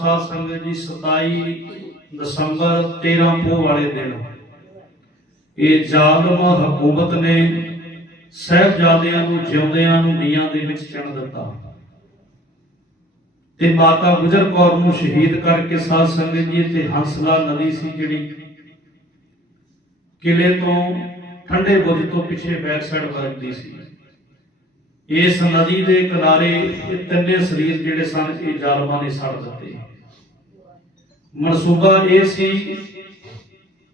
ਸਾਧ ਸੰਗਤ ਜੀ 27 ਦਸੰਬਰ 13 ਪੋਹ ਵਾਲੇ ਦਿਨ। ਇਹ ਜ਼ਾਲਮ ਹਕੂਮਤ ਨੇ ਸਹਿਬਜ਼ਾਦਿਆਂ ਨੂੰ, ਜਿਉਂਦਿਆਂ ਨੂੰ, ਨੀਹਾਂ ਦੇ ਵਿੱਚ ਚਿਣ ਦਿੱਤਾ। ਤੇ ਮਾਤਾ ਗੁਜਰ ਕੌਰ ਨੂੰ ਸ਼ਹੀਦ ਕਰਕੇ ਸਾਧ ਸੰਗਤ ਜੀ ਤੇ ਹੰਸਲਾ ਨਦੀ ਸੀ ਜਿਹੜੀ। ਕਿਲੇ ਤੋਂ ਠੰਡੇ ਬੁੱਧ ਤੋਂ ਪਿੱਛੇ ਬੈਕ ਸਾਈਡ ਵਗਦੀ ਸੀ। ਇਸ ਨਦੀ ਦੇ ਕਿਨਾਰੇ ਇਹ ਤਿੰਨੇ ਸਰੀਰ ਜਿਹੜੇ ਸਨ, ਇਹ ਜ਼ਾਲਮਾਂ ਨੇ ਸੜ ਦਿੱਤੇ। ਮਨਸੂਬਾ ਇਹ ਸੀ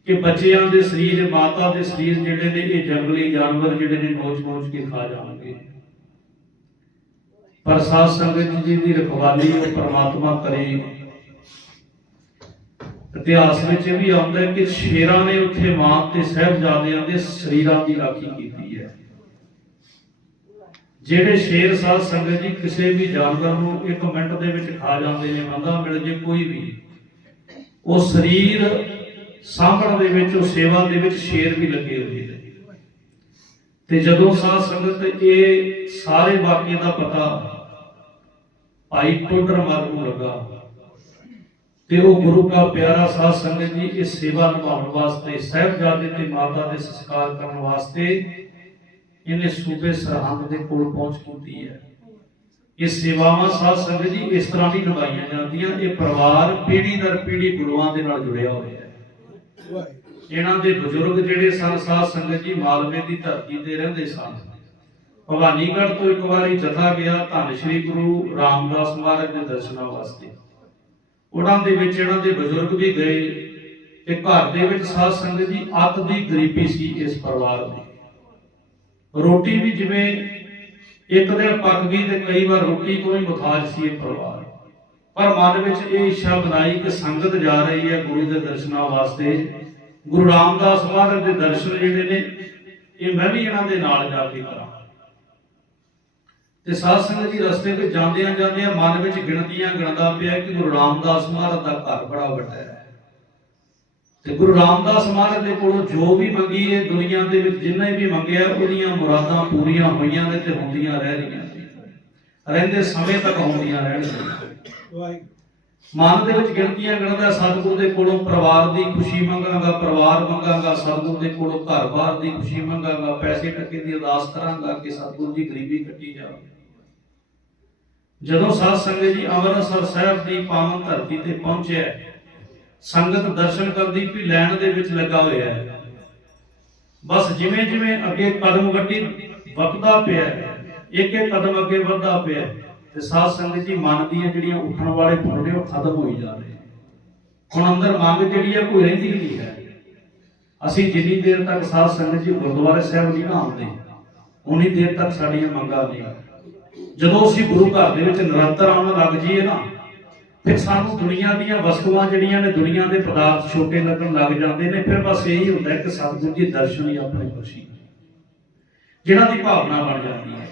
ਕਿ ਬੱਚਿਆਂ ਦੇ ਸਰੀਰ, ਮਾਤਾ ਦੇ ਸਰੀਰ ਜਿਹੜੇ ਨੇ, ਇਹ ਜੰਗਲੀ ਜਾਨਵਰ ਜਿਹੜੇ ਨੇ ਨੋਚ-ਨੋਚ ਕੇ ਖਾ ਜਾਣਗੇ। ਪਰ ਸਾਧ ਸੰਗਤ ਜੀ ਦੀ ਰਖਵਾਲੀ ਉਹ ਪ੍ਰਮਾਤਮਾ ਕਰੇ। ਇਤਿਹਾਸ ਵਿੱਚ ਇਹ ਵੀ ਆਉਂਦਾ ਕਿ ਸ਼ੇਰਾਂ ਨੇ ਉੱਥੇ ਮਾਂ ਤੇ ਸਹਿਬਜ਼ਾਦਿਆਂ ਦੇ ਸਰੀਰਾਂ ਦੀ ਰਾਖੀ ਕੀਤੀ ਹੈ। ਜਿਹੜੇ ਸ਼ੇਰ ਸਾਧ ਸੰਗਤ ਜੀ ਕਿਸੇ ਵੀ ਜਾਨਵਰ ਨੂੰ ਇੱਕ ਮਿੰਟ ਦੇ ਵਿੱਚ ਖਾ ਜਾਂਦੇ ਨੇ ਬੰਦਾ ਮਿਲ ਜੇ ਕੋਈ ਵੀ। ਉਹ ਸਰੀਰ ਸਾਂਭਣ ਦੇ ਵਿੱਚ, ਉਹ ਸੇਵਾ ਦੇ ਵਿੱਚ ਸ਼ੇਰ ਵੀ ਲੱਗੇ ਹੋਏ ਨੇ। ਤੇ ਜਦੋਂ ਸਾਧ ਸੰਗਤ ਇਹ ਸਾਰੇ ਵਾਕਿਏ ਦਾ ਪਤਾ ਭਾਈ ਟੋਡਰ ਮਾਰ ਨੂੰ ਲੱਗਾ ਤੇ ਉਹ ਗੁਰੂ ਦਾ ਪਿਆਰਾ ਸਾਧ ਸੰਗਤ ਜੀ ਇਸ ਸੇਵਾ ਨਿਭਾਉਣ ਵਾਸਤੇ, ਸਹਿਬਜ਼ਾਦੇ ਤੇ ਮਾਤਾ ਦੇ ਸੰਸਕਾਰ ਕਰਨ ਵਾਸਤੇ ਇਹਨੇ ਸੂਬੇ ਸਰਹੰਦ ਦੇ ਕੋਲ ਪਹੁੰਚ ਕੀਤੀ ਹੈ। ਇਹ ਸੇਵਾਵਾਂ ਸਾਧ ਸੰਗਤ ਜੀ ਇਸ ਤਰ੍ਹਾਂ ਨਹੀਂ ਨਿਭਾਈਆਂ ਜਾਂਦੀਆਂ। ਇਹ ਪਰਿਵਾਰ ਪੀੜ੍ਹੀ ਦਰ ਪੀੜ੍ਹੀ ਗੁਰੂਆਂ ਦੇ ਨਾਲ ਜੁੜਿਆ ਹੋਇਆ ਹੈ। ਇਹਨਾਂ ਦੇ ਬਜ਼ੁਰਗ ਜਿਹੜੇ ਸਨ, ਸਾਧ ਸੰਗਤ ਜੀ ਮਾਲਵੇ ਦੀ ਧਰਤੀ ਤੇ ਰਹਿੰਦੇ ਸਨ। ਭਵਾਨੀਗੜ੍ਹ ਤੋਂ ਇੱਕ ਵਾਰੀ ਜਥਾ ਗਿਆ, ਧੰਨ ਸ਼੍ਰੀ ਗੁਰੂ ਰਾਮਦਾਸ ਮਹਾਰਾਜ ਦੇ ਦਰਸ਼ਨਾਂ ਵਾਸਤੇ। ਉਹਨਾਂ ਦੇ ਵਿੱਚ ਇਹਨਾਂ ਦੇ ਬਜ਼ੁਰਗ ਵੀ ਗਏ ਤੇ ਘਰ ਦੇ ਵਿੱਚ ਸਾਧ ਸੰਗਤ ਜੀ ਅੱਤ ਦੀ ਗਰੀਬੀ ਸੀ ਇਸ ਪਰਿਵਾਰ ਦੀ। ਰੋਟੀ ਵੀ ਜਿਵੇਂ ਇੱਕ ਦਿਨ ਪੱਕ ਗਈ ਤੇ ਕਈ ਵਾਰ ਰੋਟੀ ਤੋਂ ਹੀ ਮੁਤਾਜ ਸੀ ਇਹ ਪਰਿਵਾਰ। ਪਰ ਮਨ ਵਿੱਚ ਇਹ ਇੱਛਾ ਬਣਾਈ ਕਿ ਸੰਗਤ ਜਾ ਰਹੀ ਹੈ ਗੁਰੂ ਦੇ ਦਰਸ਼ਨਾਂ ਵਾਸਤੇ। ਗੁਰੂ ਰਾਮਦਾਸ ਮਹਾਰਾਜ ਦੇ ਦਰਸ਼ਨ ਜਿਹੜੇ ਨੇ, ਇਹ ਮੈਂ ਵੀ ਇਹਨਾਂ ਦੇ ਨਾਲ ਜਾ ਕੇ ਕਰਾਂ। ਤੇ ਸਾਧ ਸੰਗਤ ਜੀ, ਰਸਤੇ ਵਿੱਚ ਜਾਂਦਿਆਂ ਜਾਂਦਿਆਂ ਮਨ ਵਿੱਚ ਗਿਣਤੀਆਂ ਗਿਣਦਾ ਪਿਆ ਕਿ ਗੁਰੂ ਰਾਮਦਾਸ ਮਹਾਰਾਜ ਦਾ ਘਰ ਬੜਾ ਵੱਡਾ ਹੈ। ਤੇ ਗੁਰੂ ਰਾਮਦਾਸ ਮਹਾਰਾਜ ਦੇ ਕੋਲੋਂ ਜੋ ਵੀ ਮੰਗੀ ਹੈ ਦੁਨੀਆ ਦੇ ਵਿੱਚ ਜਿੰਨੇ ਵੀ ਮੰਗਿਆ ਉਹਦੀਆਂ ਮੁਰਾਦਾਂ ਪੂਰੀਆਂ ਹੋਈਆਂ ਨੇ ਤੇ ਹੁੰਦੀਆਂ ਰਹਿ ਰਹੀਆਂ ਨੇ ਰਹਿੰਦੇ ਸਮੇਂ ਤੱਕ ਹੁੰਦੀਆਂ ਰਹਿਣਗੀਆਂ ਮਨ ਦੇ ਵਿੱਚ ਗਿਣਤੀਆਂ ਗਿਣਦਾ ਸਤਿਗੁਰੂ ਦੇ ਕੋਲੋਂ ਪਰਿਵਾਰ ਦੀ ਖੁਸ਼ੀ ਮੰਗਾਂਗਾ ਪਰਿਵਾਰ ਮੰਗਾਂਗਾ ਸਤਿਗੁਰੂ ਦੇ ਕੋਲੋਂ ਘਰ-ਬਾਰ ਦੀ ਖੁਸ਼ੀ ਮੰਗਾਂਗਾ ਪੈਸੇ ਟੱਕੇ ਦੀ ਅਰਦਾਸ ਕਰਾਂਗਾ ਕਿ ਸਤਿਗੁਰੂ ਦੀ ਗਰੀਬੀ ਕੱਟੀ ਜਾਵੇ। ਜਦੋਂ ਸਾਧ ਸੰਗਤ ਜੀ ਅੰਮ੍ਰਿਤਸਰ ਸਾਹਿਬ ਦੀ ਪਾਵਨ ਧਰਤੀ ਤੇ ਪਹੁੰਚਿਆ ਸੰਗਤ ਦਰਸ਼ਨ ਕਰਦੀ ਵੀ ਲੈਣ ਦੇ ਵਿੱਚ ਲੱਗਾ ਹੋਇਆ ਹੈ। ਬਸ ਜਿਵੇਂ ਜਿਵੇਂ ਅੱਗੇ ਕਦਮ ਵੱਟੀ ਵਕਦਾ ਪਿਆ ਇੱਕ ਇੱਕ ਕਦਮ ਅੱਗੇ ਵੱਧਦਾ ਪਿਆ ਤੇ ਸਾਧ ਸੰਗਤ ਜੀ ਮਨ ਦੀਆਂ ਜਿਹੜੀਆਂ ਉੱਠਣ ਵਾਲੇ ਫੁਰਨੇ ਉਹ ਖਤਮ ਹੋਈ ਜਾ ਰਹੇ ਹੁਣ ਅੰਦਰ ਮੰਗ ਜਿਹੜੀ ਹੈ ਕੋਈ ਰਹਿੰਦੀ ਨਹੀਂ ਹੈ। ਅਸੀਂ ਜਿੰਨੀ ਦੇਰ ਤੱਕ ਸਾਧ ਸੰਗਤ ਜੀ ਗੁਰਦੁਆਰੇ ਸਾਹਿਬ ਨਹੀਂ ਨਾ ਆਉਂਦੇ, ਉਨੀ ਦੇਰ ਤੱਕ ਸਾਡੀਆਂ ਮੰਗਾਂ ਨਹੀਂ। ਜਦੋਂ ਅਸੀਂ ਗੁਰੂ ਘਰ ਦੇ ਵਿੱਚ ਨਿਰੰਤਰ ਆਉਣ ਲੱਗ ਜਾਈਏ ਨਾ ਫਿਰ ਸਾਨੂੰ ਦੁਨੀਆ ਦੀਆਂ ਵਸਤੂਆਂ ਜਿਹੜੀਆਂ ਨੇ ਦੁਨੀਆ ਦੇ ਪਦਾਰਥ ਛੋਟੇ ਲੱਗਣ ਲੱਗ ਜਾਂਦੇ ਨੇ, ਫਿਰ ਬਸ ਇਹੀ ਹੁੰਦਾ ਕਿ ਸਤਿਗੁਰੂ ਜੀ ਦਰਸ਼ਨ ਹੀ ਆਪਣੀ ਖੁਸ਼ੀ ਜਿਹਨਾਂ ਦੀ ਭਾਵਨਾ ਬਣ ਜਾਂਦੀ ਹੈ।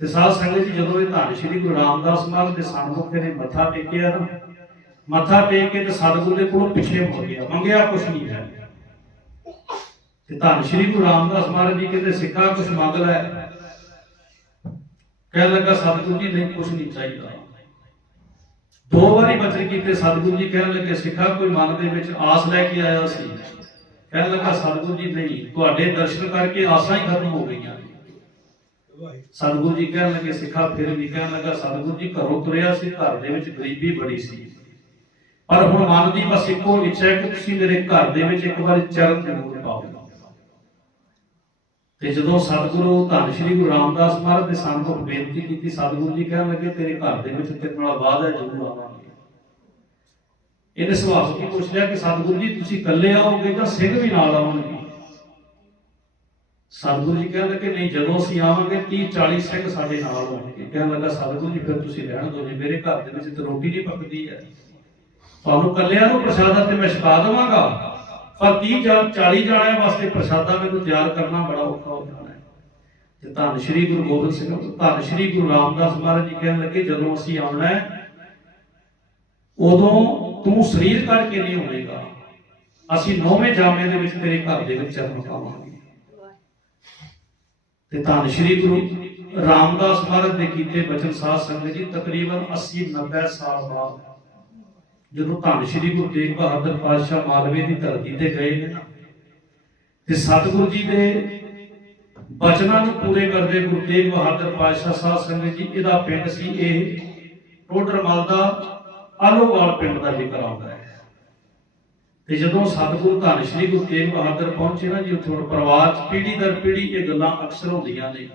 ਤੇ ਸਾਧ ਸੰਗਤ ਜੀ, ਜਦੋਂ ਇਹ ਧੰਨ ਸ਼੍ਰੀ ਗੁਰੂ ਰਾਮਦਾਸ ਮਹਾਰਾਜ ਦੇ ਸਨਮੁਖੇ ਨੇ ਮੱਥਾ ਟੇਕਿਆ ਨਾ, ਮੱਥਾ ਟੇਕ ਕੇ ਤੇ ਸਤਿਗੁਰੂ ਦੇ ਕੋਲੋਂ ਪਿੱਛੇ ਮੁੜ ਗਿਆ, ਮੰਗਿਆ ਕੁਛ ਨਹੀਂ ਹੈ। ਤੇ ਧੰਨ ਸ਼੍ਰੀ ਗੁਰੂ ਰਾਮਦਾਸ ਮਹਾਰਾਜ ਜੀ ਕਹਿੰਦੇ ਸਿੱਖਾ ਕੁਛ ਮੰਗ ਲੈ। ਕਹਿਣ ਲੱਗਾ, ਸਤਿਗੁਰੂ ਜੀ, ਨਹੀਂ, ਕੁਛ ਨਹੀਂ ਚਾਹੀਦਾ। ਦੋ ਵਾਰੀ ਬਚਨ ਕੀਤੇ, ਸਤਿਗੁਰੂ ਜੀ ਕਹਿਣ ਲੱਗੇ, ਸਿੱਖਾ, ਕੋਈ ਮਨ ਦੇ ਵਿੱਚ ਆਸ ਲੈ ਕੇ ਆਇਆ ਸੀ? ਕਹਿਣ ਲੱਗਾ, ਸਤਿਗੁਰੂ ਜੀ, ਨਹੀਂ, ਤੁਹਾਡੇ ਦਰਸ਼ਨ ਕਰਕੇ ਆਸਾਂ ਹੀ ਖਤਮ ਹੋ ਗਈਆਂ। ਸਤਿਗੁਰੂ ਜੀ ਕਹਿਣ ਲੱਗੇ, ਸਿੱਖਾ, ਫਿਰ ਵੀ ਕਹਿਣ ਲੱਗਾ, ਸਤਿਗੁਰੂ ਜੀ, ਘਰੋਂ ਤੁਰਿਆ ਸੀ, ਘਰ ਦੇ ਵਿੱਚ ਗਰੀਬੀ ਬੜੀ ਸੀ। ਪਰ ਹੁਣ ਮਨ ਦੀ ਬਸ ਇੱਕੋ ਇੱਛਾ ਕਿ ਤੁਸੀਂ ਮੇਰੇ ਘਰ ਦੇ ਵਿੱਚ ਇੱਕ ਵਾਰੀ ਚਰਨ ਜ਼ਰੂਰ ਪਾਓ। ਤੇ ਜਦੋਂ ਸਤਿਗੁਰੂ ਧੰਨ ਸ਼੍ਰੀ ਗੁਰੂ ਰਾਮਦਾਸ ਮਹਾਰਾਜ ਦੇ ਸੰਗਤ ਬੇਨਤੀ ਕੀਤੀ, ਸਤਿਗੁਰੂ ਜੀ ਕਹਿਣ ਲੱਗੇ, ਤੇਰੇ ਘਰ ਦੇ ਵਿੱਚ ਤੇਰੇ ਨਾਲ ਬਾਅਦ ਹੈ, ਜ਼ਰੂਰ ਆਵਾਂਗੇ। ਇਹਨੇ ਸੁਭਾਅ ਕੀ ਪੁੱਛ ਲਿਆ ਕਿ ਸਤਿਗੁਰੂ ਜੀ, ਤੁਸੀਂ ਇਕੱਲੇ ਆਓਗੇ ਜਾਂ ਸਿੰਘ ਵੀ ਨਾਲ ਆਉਣਗੇ? ਸਤਿਗੁਰੂ ਜੀ ਕਹਿਣ ਲੱਗੇ, ਨਹੀਂ, ਜਦੋਂ ਅਸੀਂ ਆਵਾਂਗੇ 30 40 ਸਿੰਘ ਸਾਡੇ ਨਾਲ ਹੋਣਗੇ ਕਹਿਣ ਲੱਗਾ, ਸਤਿਗੁਰੂ ਜੀ, ਫਿਰ ਤੁਸੀਂ ਰਹਿਣ ਦਿਓ ਜੀ, ਮੇਰੇ ਘਰ ਦੇ ਵਿੱਚ ਤੇ ਰੋਟੀ ਨਹੀਂ ਪੱਕਦੀ ਹੈ। ਤੁਹਾਨੂੰ ਇਕੱਲਿਆਂ ਨੂੰ ਪ੍ਰਸ਼ਾਦਾ ਤੇ ਮੈਂ ਛਕਾ ਦੇਵਾਂਗਾ। ਪਰ 30 ਜਾਂ 40 ਜਾਣਿਆਂ ਵਾਸਤੇ ਪ੍ਰਸ਼ਾਦਾ ਮੈਨੂੰ ਤਿਆਰ ਕਰਨਾ ਬੜਾ ਔਖਾ ਹੋ ਜਾਣਾ ਹੈ। ਤੇ ਧੰਨ ਸ਼੍ਰੀ ਗੁਰੂ ਗੋਬਿੰਦ ਸਿੰਘ ਧੰਨ ਸ਼੍ਰੀ ਗੁਰੂ ਰਾਮਦਾਸ ਮਹਾਰਾਜ ਜੀ ਕਹਿਣ ਲੱਗੇ, ਜਦੋਂ ਅਸੀਂ ਆਉਣਾ ਹੈ, ਉਦੋਂ ਤੂੰ ਸਰੀਰ ਕਰਕੇ ਨਹੀਂ ਹੋਵੇਗਾ ਅਸੀਂ ਨੌਵੇਂ ਜਾਮੇ ਦੇ ਵਿੱਚ ਤੇਰੇ ਘਰ ਦੇ ਵਿੱਚ ਚਰਨ ਪਾਵਾਂਗੇ। ਤੇ ਧੰਨ ਸ਼੍ਰੀ ਗੁਰੂ ਰਾਮਦਾਸ ਮਹਾਰਾਜ ਦੇ ਕੀਤੇ ਬਚਨ ਸਾਧ ਸੰਗਤ ਜੀ, ਤਕਰੀਬਨ 80 90 ਸਾਲ ਬਾਅਦ ਜਦੋਂ ਧੰਨ ਸ਼੍ਰੀ ਗੁਰੂ ਤੇਗ ਬਹਾਦਰ ਪਾਤਸ਼ਾਹ ਮਾਲਵੇ ਦੀ ਧਰਤੀ ਤੇ ਗਏ ਨੇ ਤੇ ਸਤਿਗੁਰੂ ਜੀ ਦੇ ਬਚਨਾਂ ਨੂੰ ਪੂਰੇ ਕਰਦੇ ਗੁਰੂ ਤੇਗ ਬਹਾਦਰ ਪਾਤਸ਼ਾਹ ਸਾਧ ਸੰਗਤ ਜੀ, ਇਹਦਾ ਪਿੰਡ ਸੀ ਇਹ ਟੋਡਰਮਲ ਦਾ ਆਲੋਵਾਲ ਪਿੰਡ ਦਾ ਜ਼ਿਕਰ ਆਉਂਦਾ ਹੈ। ਤੇ ਜਦੋਂ ਸਤਿਗੁਰੂ ਧੰਨ ਸ਼੍ਰੀ ਗੁਰੂ ਤੇਗ ਬਹਾਦਰ ਪਹੁੰਚੇ ਨਾ ਜੀ, ਉੱਥੇ ਪਰਿਵਾਰ ਚ ਪੀੜੀ ਦਰ ਪੀੜੀ ਇਹ ਗੱਲਾਂ ਅਕਸਰ ਹੁੰਦੀਆਂ ਨੇ।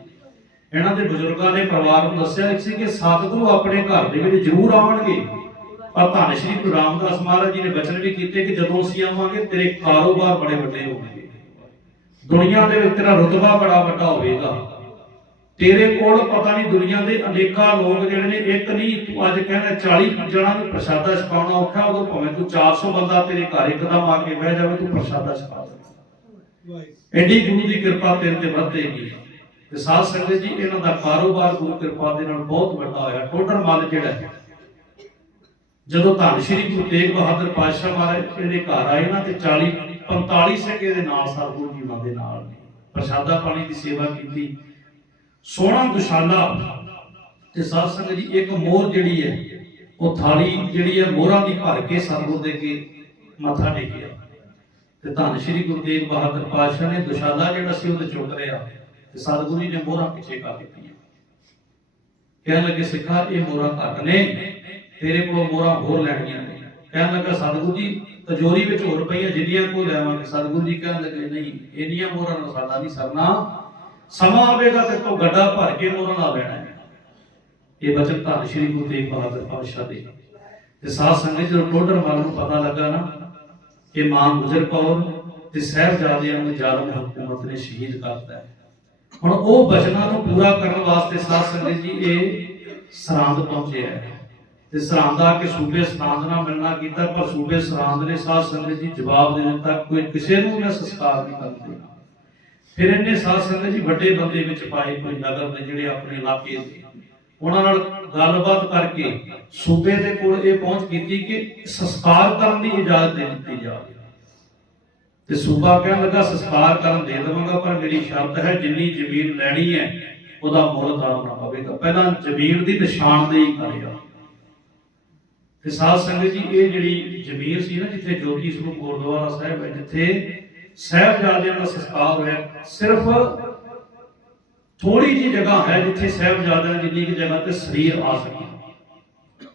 ਇਹਨਾਂ ਦੇ ਬਜ਼ੁਰਗਾਂ ਨੇ ਪਰਿਵਾਰ ਨੂੰ ਦੱਸਿਆ ਸੀ ਕਿ ਸਤਿਗੁਰੂ ਆਪਣੇ ਘਰ ਦੇ ਵਿੱਚ ਜ਼ਰੂਰ ਆਉਣਗੇ। ਪਰ ਧੰਨ ਸ਼੍ਰੀ ਗੁਰੂ ਰਾਮਦਾਸ ਮਹਾਰਾਜ ਜੀ ਨੇ ਬਚਨ ਵੀ ਕੀਤੇ ਕਿ ਜਦੋਂ ਅਸੀਂ ਆਵਾਂਗੇ, ਤੇਰੇ ਕਾਰੋਬਾਰ ਬੜੇ ਵੱਡੇ ਹੋਣਗੇ। ਦੁਨੀਆ ਦੇ ਵਿੱਚ ਤੇਰਾ ਰੁਤਬਾ ਬੜਾ ਵੱਡਾ ਹੋਵੇਗਾ। ਤੇਰੇ ਕੋਲ ਪਤਾ ਨਹੀਂ ਦੁਨੀਆ ਦੇ ਅਨੇਕਾਂ ਲੋਕ ਜਿਹੜੇ ਨੇ, ਇੱਕ ਨਹੀਂ, ਤੂੰ ਅੱਜ ਕਹਿੰਦਾ 40 ਜਣਾ ਨੂੰ ਪ੍ਰਸ਼ਾਦਾ ਛਕਾਉਣਾ ਔਖਾ, ਉਦੋਂ ਭਾਵੇਂ ਤੂੰ 400 ਬੰਦਾ ਤੇਰੇ ਘਰ ਇੱਕਦਮ ਆ ਕੇ ਬਹਿ ਜਾਵੇ, ਤੂੰ ਪ੍ਰਸ਼ਾਦਾ ਛਕਾ ਦੇ। ਐਡੀ ਗੁਰੂ ਦੀ ਕਿਰਪਾ ਤੇਰੇ ਤੇ ਵਧੇਗੀ। ਤੇ ਸਾਧ ਸੰਗਤ ਜੀ, ਇਹਨਾਂ ਦਾ ਕਾਰੋਬਾਰ ਗੁਰੂ ਕਿਰਪਾ ਦੇ ਨਾਲ ਬਹੁਤ ਵੱਡਾ ਹੋਇਆ। ਟੋਟਲ ਮੱਲ ਜਿਹੜਾ ਹੈ? ਜਦੋਂ ਧੰਨ ਸ਼੍ਰੀ ਗੁਰੂ ਤੇਗ ਬਹਾਦਰ ਪਾਤਸ਼ਾਹ ਮਹਾਰਾਜ ਇਹਦੇ ਘਰ ਆਏ ਨਾ ਤੇ 40 45 ਸਿੱਕੇ ਦੇ ਨਾਲ ਸਤਿਗੁਰੂ ਜੀ ਉਹਨਾਂ ਦੇ ਨਾਲ ਨੇ। ਪ੍ਰਸ਼ਾਦਾ ਪਾਣੀ ਦੀ ਸੇਵਾ ਕੀਤੀ। ਸੋਹਣਾ ਦੁਸ਼ਾਲਾ ਤੇ ਸਾਧ ਸੰਗਤ ਜੀ, ਇੱਕ ਮੋਹਰ ਜਿਹੜੀ ਹੈ, ਉਹ ਥਾਲੀ ਜਿਹੜੀ ਹੈ ਮੋਹਰਾਂ ਦੀ ਭਰ ਕੇ ਸਤਿਗੁਰੂ ਦੇ ਕੇ ਮੱਥਾ ਟੇਕਿਆ। ਤੇ ਧੰਨ ਸ਼੍ਰੀ ਗੁਰੂ ਤੇਗ ਬਹਾਦਰ ਪਾਤਸ਼ਾਹ ਨੇ ਦੁਸ਼ਾਲਾ ਜਿਹੜਾ ਸੀ ਉਹਦੇ ਤੇ ਚੁੱਕ ਲਿਆ ਤੇ ਸਤਿਗੁਰੂ ਜੀ ਨੇ ਮੋਹਰਾਂ ਪਿੱਛੇ ਕਰ ਦਿੱਤੀਆਂ। ਕਹਿਣ ਲੱਗੇ, ਸਿੱਖਾ, ਇਹ ਮੋਹਰਾਂ ਘੱਟ ਨੇ। ਤੇਰੇ ਕੋਲੋਂ ਮੋਹਰਾਂ ਹੋਰ ਲੈਣੀਆਂ ਨੇ ਕਹਿਣ ਲੱਗਾ, ਸਤਿਗੁਰੂ ਜੀ ਤਜੋਰੀ ਵਿੱਚ ਹੋਰ ਪਈਆਂ ਜਿੰਨੀਆਂ ਕੋ ਲੈਵਾਂਗੇ ਸਤਿਗੁਰੂ ਜੀ ਕਹਿਣ ਲੱਗੇ, ਨਹੀਂ, ਇੰਨੀਆਂ ਮੋਹਰਾਂ ਨਾਲ ਸਾਡਾ ਨਹੀਂ ਸਰਨਾ। ਸਮਾਂ ਆਵੇਗਾ ਤੇ ਤੂੰ ਗੱਡਾ ਭਰ ਕੇ ਮੋਹਰਾਂ ਲਾ ਲੈਣਾ ਇਹ ਬਚਨ ਧੰਨ ਸ਼੍ਰੀ ਗੁਰੂ ਤੇਗ ਬਹਾਦਰ ਪਾਤਸ਼ਾਹ ਦੇ। ਤੇ ਸਾਧ ਸੰਗਤ, ਜਦੋਂ ਟੋਡਰ ਵਾਲ ਨੂੰ ਪਤਾ ਲੱਗਾ ਨਾ ਕਿ ਮਾਂ ਗੁਜਰ ਕੌਰ ਤੇ ਸਾਹਿਬਜ਼ਾਦਿਆਂ ਨੂੰ ਜ਼ਾਲਮ ਹਕੂਮਤ ਨੇ ਸ਼ਹੀਦ ਕਰਤਾ ਹੁਣ ਉਹ ਬਚਨਾਂ ਨੂੰ ਪੂਰਾ ਕਰਨ ਵਾਸਤੇ ਸਾਧ ਸੰਗਤ ਜੀ ਇਹ ਸਰਹੰਦ ਪਹੁੰਚਿਆ ਹੈ। ਤੇ ਸਰਹੰਦ ਆ ਸੂਬੇ ਸਰਹੰਦ ਨਾਲ ਮਿਲਣਾ ਕੀਤਾ, ਪਰ ਸੂਬੇ ਸਰਹੰਦ ਨੇ ਸਾਧ ਸੰਗਤ ਜੀ ਜਵਾਬ ਦੇ ਦਿੱਤਾ, ਕੋਈ ਕਿਸੇ ਨੂੰ ਮੈਂ ਸੰਸਕਾਰ ਨਹੀਂ। ਕਰਦੇ ਫਿਰ ਇਹਨੇ ਸਾਧ ਸੰਗਤ ਜੀ ਵੱਡੇ ਬੰਦੇ ਵਿੱਚ ਪਾਏ, ਕੋਈ ਨਗਰ ਦੇ ਜਿਹੜੇ ਆਪਣੇ ਇਲਾਕੇ ਦੇ। ਉਹਨਾਂ ਨਾਲ ਗੱਲਬਾਤ ਕਰਕੇ ਸੂਬੇ ਦੇ ਕੋਲ ਇਹ ਪਹੁੰਚ ਕੀਤੀ ਕਿ ਸੰਸਕਾਰ ਕਰਨ ਦੀ ਇਜਾਜ਼ਤ ਦੇ ਦਿੱਤੀ ਜਾਵੇ। ਤੇ ਸੂਬਾ ਕਹਿਣ ਲੱਗਾ, ਸੰਸਕਾਰ ਕਰਨ ਦੇ ਦੇਵਾਂਗਾ, ਪਰ ਮੇਰੀ ਸ਼ਰਤ ਹੈ ਜਿੰਨੀ ਜ਼ਮੀਨ ਲੈਣੀ ਹੈ, ਉਹਦਾ ਮੁੱਲ ਦਾਮ ਨਾ ਪਵੇਗਾ। ਪਹਿਲਾਂ ਜ਼ਮੀਨ ਦੀ ਨਿਸ਼ਾਨਦੇਹੀ ਕਰਿਆ ਤੇ ਸਾਧ ਸੰਗਤ ਜੀ, ਇਹ ਜਿਹੜੀ ਜ਼ਮੀਨ ਸੀ ਨਾ, ਜਿੱਥੇ ਜੋਤੀ ਸਰੂਪ ਗੁਰਦੁਆਰਾ ਸਾਹਿਬ ਹੈ, ਜਿੱਥੇ ਸਾਹਿਬਜ਼ਾਦਿਆਂ ਦਾ ਸੰਸਕਾਰ ਹੋਇਆ, ਸਿਰਫ ਥੋੜੀ ਜੀ ਜਗ੍ਹਾ ਹੈ ਜਿੱਥੇ ਸਾਹਿਬਜ਼ਾਦਿਆਂ ਜਿੰਨੀ ਕਿ ਜਗ੍ਹਾ ਤੇ ਸਰੀਰ ਆ ਸਕੇ।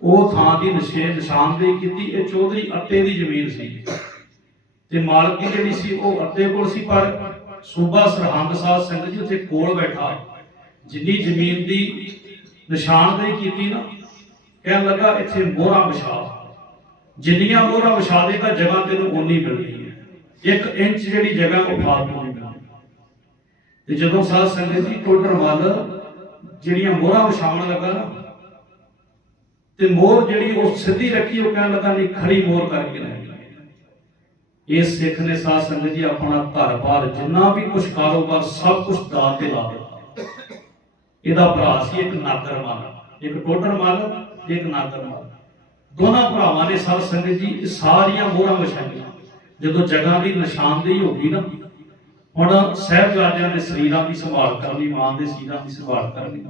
ਉਹ ਥਾਂ ਦੀ ਨਿਸ਼ਾਨ ਨਿਸ਼ਾਨਦੇਹੀ ਕੀਤੀ, ਇਹ ਚੌਧਰੀ ਅੱਤੇ ਦੀ ਜ਼ਮੀਨ ਸੀ। ਤੇ ਮਾਲਕੀ ਜਿਹੜੀ ਸੀ, ਉਹ ਅੱਤੇ ਕੋਲ ਸੀ, ਪਰ ਸੂਬਾ ਸਰਹੰਦ ਸਾਧ ਸਿੰਘ ਜੀ ਉੱਥੇ ਕੋਲ ਬੈਠਾ। ਜਿੰਨੀ ਜ਼ਮੀਨ ਦੀ ਨਿਸ਼ਾਨਦੇਹੀ ਕੀਤੀ ਨਾ ਕਹਿਣ ਲੱਗਾ, ਇੱਥੇ ਮੋਹਰਾਂ ਵਿਛਾ। ਜਿੰਨੀਆਂ ਮੋਹਰਾਂ ਵਿਛਾ ਦੇਗਾ, ਜਗ੍ਹਾ ਤੈਨੂੰ ਓਨੀ ਮਿਲਦੀ ਹੈ। ਇੱਕ ਇੰਚ ਜਿਹੜੀ ਜਗ੍ਹਾ ਉਹ ਫਾਲਤੂ ਨਹੀਂ ਮਿਲਦੀ ਤੇ ਜਦੋਂ ਸਾਧ ਸੰਗਤ ਜੀ ਟੋਟਰ ਵੱਲ ਜਿਹੜੀਆਂ ਮੋਹਰਾਂ ਵਿਛਾਉਣ ਲੱਗਾ ਨਾ, ਤੇ ਮੋਹਰ ਜਿਹੜੀ ਉਹ ਸਿੱਧੀ ਰੱਖੀ, ਉਹ ਕਹਿਣ ਲੱਗਾ, ਨਹੀਂ, ਖੜੀ ਮੋਹਰ ਕਰਕੇ ਲੈ ਇਹ ਸਿੱਖ ਨੇ ਸਾਧ ਸੰਗਤ ਜੀ ਆਪਣਾ ਘਰ-ਬਾਰ ਜਿੰਨਾ ਵੀ ਕੁਝ ਕਾਰੋਬਾਰ ਸਭ ਕੁਝ ਦਾਨ ਤੇ ਲਾ ਦਿੱਤਾ। ਇਹਦਾ ਭਰਾ ਸੀ ਇੱਕ ਨਾਗਰ ਮਲ ਇੱਕ ਟੋਟਰ ਮਲ ਤੇ ਇੱਕ ਨਾਗਰ ਦੋਨਾਂ ਭਰਾਵਾਂ ਨੇ ਸਾਧ ਸੰਗਤ ਜੀ ਇਹ ਸਾਰੀਆਂ ਮੋਹਰਾਂ ਵਿਛਾਈਆਂ। ਜਦੋਂ ਜਗ੍ਹਾ ਦੀ ਨਿਸ਼ਾਨਦੇਹੀ ਹੋ ਗਈ ਨਾ, ਹੁਣ ਸਹਿਬਜ਼ਾਦਿਆਂ ਦੇ ਸਰੀਰਾਂ ਦੀ ਸੰਭਾਲ ਕਰਨੀ ਮਾਂ ਦੇ ਸਰੀਰਾਂ ਦੀ ਸੰਭਾਲ ਕਰਨੀ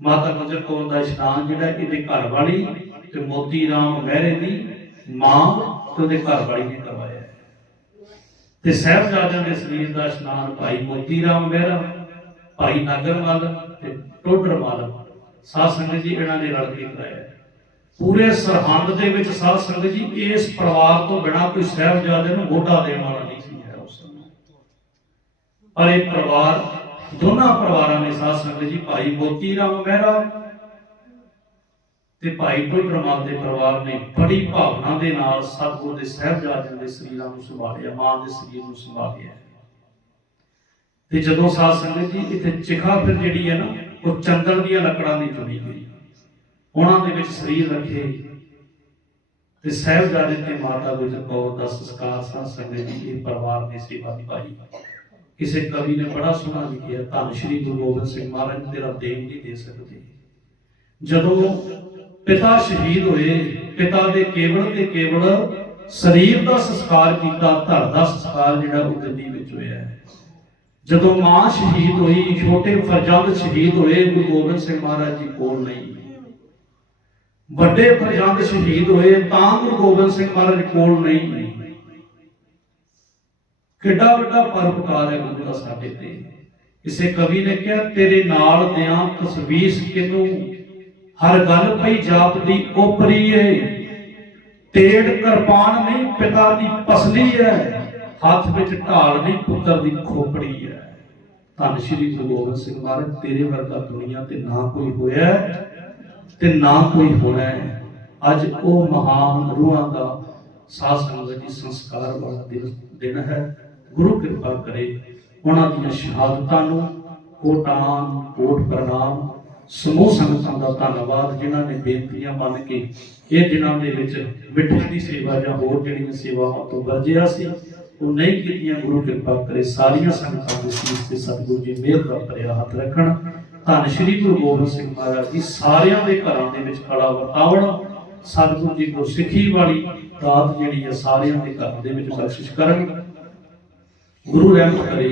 ਮਾਤਾ ਗੁਜਰ ਕੌਰ ਦਾ ਇਸ਼ਨਾਨ ਜਿਹੜਾ ਇਹਦੇ ਘਰ ਵਾਲੀ ਤੇ ਮੋਤੀ ਰਾਮ ਮਹਿਰੇ ਦੀ ਮਾਂ ਤੇ ਉਹਦੇ ਘਰ ਵਾਲੀ ਨੇ ਕਰਵਾਇਆ। ਤੇ ਸਹਿਬਜ਼ਾਦਿਆਂ ਦੇ ਸਰੀਰ ਦਾ ਇਸ਼ਨਾਨ ਭਾਈ ਮੋਤੀ ਰਾਮ ਮਹਿਰਾ, ਭਾਈ ਨਾਗਰਮਲ ਤੇ ਟੋਡਰਮਲ ਸਾਧ ਸੰਗਤ ਜੀ ਇਹਨਾਂ ਨੇ ਰਲ ਕੇ ਕਰਾਇਆ ਪੂਰੇ ਸਰਹੰਦ ਦੇ ਵਿੱਚ ਸਾਧ ਸੰਗਤ ਜੀ, ਇਸ ਪਰਿਵਾਰ ਤੋਂ ਬਿਨਾ ਕੋਈ ਸਹਿਬਜ਼ਾਦੇ ਨੂੰ ਮੋਢਾ ਦੇਣ ਵਾਲਾ ਨਹੀਂ ਸੀ ਹੈ ਉਸ ਸਮੇਂ। ਪਰ ਇਹ ਪਰਿਵਾਰ, ਦੋਨਾਂ ਪਰਿਵਾਰਾਂ ਨੇ ਸਾਧ ਸੰਗਤ ਜੀ, ਭਾਈ ਮੋਤੀ ਰਾਮ ਮਹਿਰਾ ਤੇ ਭਾਈ ਟੁੱਟਰਮਾਲ ਦੇ ਪਰਿਵਾਰ ਨੇ ਬੜੀ ਭਾਵਨਾ ਦੇ ਨਾਲ ਸਤਿਗੁਰ ਦੇ ਸਹਿਬਜ਼ਾਦਿਆਂ ਦੇ ਸਰੀਰਾਂ ਨੂੰ ਸੰਭਾਲਿਆ, ਮਾਂ ਦੇ ਸਰੀਰ ਨੂੰ ਸੰਭਾਲਿਆ। ਤੇ ਜਦੋਂ ਸਾਧ ਸੰਗਤ ਜੀ ਇੱਥੇ ਚਿਖਾ ਫਿਰ ਜਿਹੜੀ ਹੈ ਨਾ ਉਹ ਚੰਦਨ ਦੀਆਂ ਲੱਕੜਾਂ ਦੀ ਚੁਣੀ ਗਈ ਉਹਨਾਂ ਦੇ ਵਿੱਚ ਸਰੀਰ ਰੱਖੇ। ਤੇ ਸਹਿਬਜ਼ਾਦੇ ਤੇ ਮਾਤਾ ਗੁਜਰ ਕੌਰ ਦਾ ਸੰਸਕਾਰ ਸਾਧ ਸੰਗਤ ਜੀ, ਇਹ ਪਰਿਵਾਰ ਨੇ ਸੇਵਾ ਨਿਭਾਈ। ਕਿਸੇ ਕਵੀ ਨੇ ਬੜਾ ਸੋਹਣਾ ਲਿਖਿਆ ਧੰਨ ਸ਼੍ਰੀ ਗੁਰੂ ਗੋਬਿੰਦ ਸਿੰਘ ਮਹਾਰਾਜ, ਤੇਰਾ ਦੇਣ ਨਹੀਂ ਦੇ ਸਕਦੇ। ਜਦੋਂ ਪਿਤਾ ਸ਼ਹੀਦ ਹੋਏ, ਪਿਤਾ ਦੇ ਕੇਵਲ ਤੇ ਕੇਵਲ ਸਰੀਰ ਦਾ ਸੰਸਕਾਰ ਕੀਤਾ ਧਰ ਦਾ ਸੰਸਕਾਰ ਜਿਹੜਾ ਉਹ ਦਿੱਲੀ ਵਿੱਚ ਹੋਇਆ ਹੈ। ਜਦੋਂ ਮਾਂ ਸ਼ਹੀਦ ਹੋਈ, ਛੋਟੇ ਫਰਜ਼ੰਦ ਸ਼ਹੀਦ ਹੋਏ, ਗੁਰੂ ਗੋਬਿੰਦ ਸਿੰਘ ਮਹਾਰਾਜ ਜੀ ਕੋਲ ਨਹੀਂ। ਵੱਡੇ ਪ੍ਰਜੰਦ ਸ਼ਹੀਦ ਹੋਏ, ਤਾਂ ਗੁਰੂ ਗੋਬਿੰਦ ਸਿੰਘ ਮਹਾਰਾਜ ਕੋਲ ਨਹੀਂ। ਕਿੱਡਾ ਵੱਡਾ ਪਰਉਪਕਾਰ ਹੈ ਗੁਰੂ ਦਾ ਸਾਡੇ ਤੇ। ਕਿਸੇ ਕਵੀ ਨੇ ਕਿਹਾ, ਤੇਰੇ ਨਾਲ ਦਿਆਂ ਤਸਵੀਸ ਕਿਨੂੰ? ਹਰ ਗੱਲ ਪਈ ਜਾਪਦੀ ਉਪਰੀ ਏ। ਤੇੜ ਕਿਰਪਾਨ ਨਹੀਂ, ਪਿਤਾ ਦੀ ਪਸਲੀ ਹੈ ਹੱਥ ਵਿੱਚ ਢਾਲ ਨਹੀਂ ਪੁੱਤਰ ਦੀ ਖੋਪੜੀ ਹੈ। ਧੰਨ ਸ਼੍ਰੀ ਗੁਰੂ ਗੋਬਿੰਦ ਸਿੰਘ ਮਹਾਰਾਜ, ਤੇਰੇ ਵਰਗਾ ਦੁਨੀਆ ਤੇ ਨਾ ਕੋਈ ਹੋਇਆ ਤੇ ਨਾ ਕੋਈ ਹੋਣਾ ਹੈ। ਅੱਜ ਉਹ ਮਹਾਨ ਰੂਹਾਂ ਦਾ ਸਾਧ ਸੰਗਤ ਦੀ ਸੰਸਕਾਰ ਵਾਲਾ ਦਿਨ ਹੈ। ਗੁਰੂ ਕਿਰਪਾ ਕਰੇ ਉਹਨਾਂ ਦੀਆਂ ਸ਼ਹਾਦਤਾਂ ਨੂੰ ਕੋਟਾਨ ਕੋਟ ਪ੍ਰਣਾਮ, ਸਮੂਹ ਸੰਗਤਾਂ ਦਾ ਧੰਨਵਾਦ, ਜਿਨ੍ਹਾਂ ਨੇ ਬੇਨਤੀਆਂ ਮੰਨ ਕੇ ਇਹ ਦਿਨਾਂ ਦੇ ਵਿੱਚ ਮਿੱਠੇ ਦੀ ਸੇਵਾ ਜਾਂ ਹੋਰ ਜਿਹੜੀਆਂ ਸੇਵਾਵਾਂ ਤੋਂ ਵਰਜਿਆ ਸੀ ਉਹ ਨਹੀਂ ਕੀਤੀਆਂ, ਗੁਰੂ ਕਿਰਪਾ ਕਰੇ ਸਾਰੀਆਂ ਸੰਗਤਾਂ ਦੇ ਸੀਸ ਤੇ ਸਤਿਗੁਰੂ ਜੀ ਮਿਹਰ ਦਾ ਭਰਿਆ ਹੱਥ ਰੱਖਣ। ਧੰਨ ਸ਼੍ਰੀ ਗੁਰੂ ਗੋਬਿੰਦ ਸਿੰਘ ਮਹਾਰਾਜ ਜੀ, ਸਾਰਿਆਂ ਦੇ ਘਰਾਂ ਦੇ ਵਿੱਚ ਕਲਾ ਵਰਤਾਵਣ। ਸਤਿਗੁਰੂ ਜੀ ਕੋ ਸਿੱਖੀ ਵਾਲੀ ਦਾਤ ਜਿਹੜੀ ਹੈ ਸਾਰਿਆਂ ਦੇ ਘਰ ਦੇ ਵਿੱਚ ਬਖਸ਼ਿਸ਼ ਕਰਨ। ਗੁਰੂ ਰਹਿਮਤ ਕਰੇ।